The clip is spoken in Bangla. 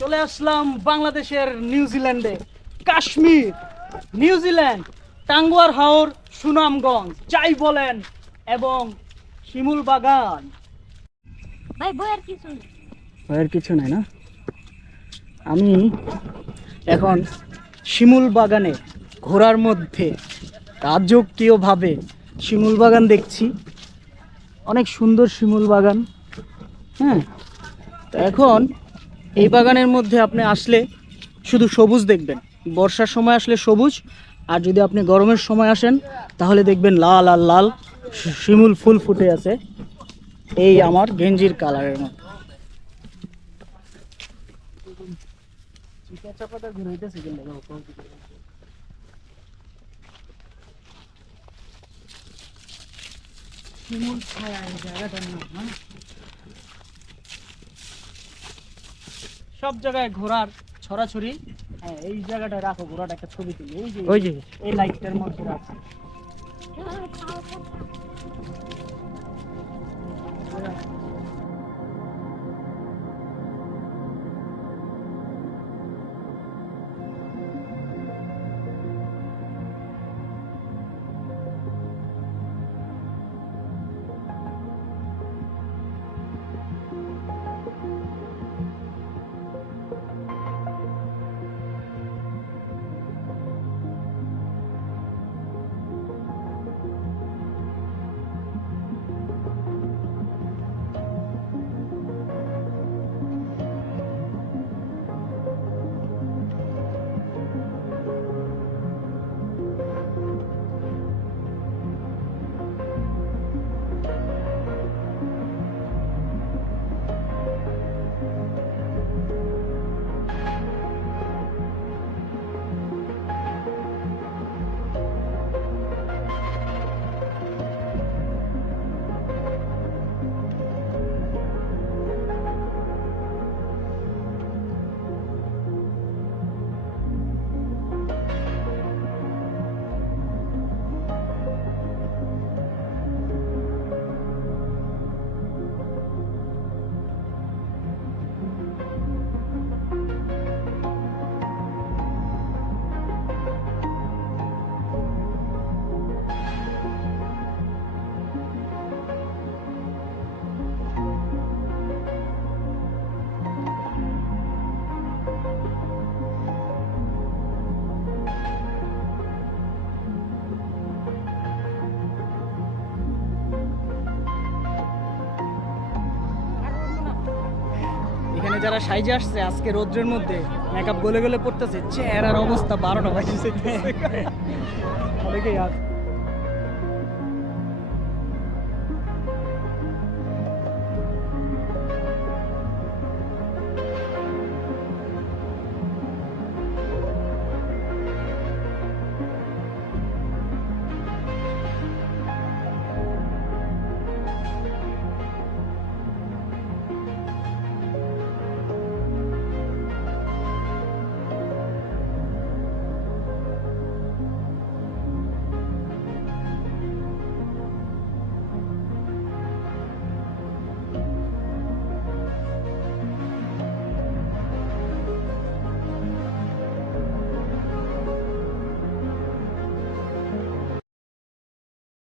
চলে আসলাম বাংলাদেশের নিউজিল্যান্ডে কাশ্মীর নিউজিল্যান্ড টাঙ্গুয়ার হাওর সুনামগঞ্জ যাই বলেন এবং শিমুল বাগান। ভাই বইয়ের কিছু ভয়ের কিছু নাই না? আমি এখন শিমুল বাগানে ঘোরার মধ্যে রাজকীয়ভাবে শিমুল বাগান দেখছি। অনেক সুন্দর শিমুল বাগান হ্যাঁ? তো এখন এই বাগানের মধ্যে আপনি আসলে শুধু সবুজ দেখবেন। বর্ষার সময় আসলে সবুজ, আর যদি আপনি গরমের সময় আসেন, তাহলে দেখবেন লাল আর লাল শিমুল ফুল ফুটে আছে। এই আমার গেঞ্জির কালারের মতো। শিমুল জায়গাটার নাম হ্যাঁ? সব জায়গায় ঘোরার ছড়াছড়ি। হ্যাঁ এই জায়গাটা রাখো ঘোরাটা একটা ছবি তুলি। এই যে ওই যে। এই লাইটটার মধ্যে রাখো। এখানে যারা সাইজে আসছে আজকে রৌদ্রের মধ্যে মেকআপ গলে গলে পড়তেছে চেহারার অবস্থা বারোটা বাজে অনেকেই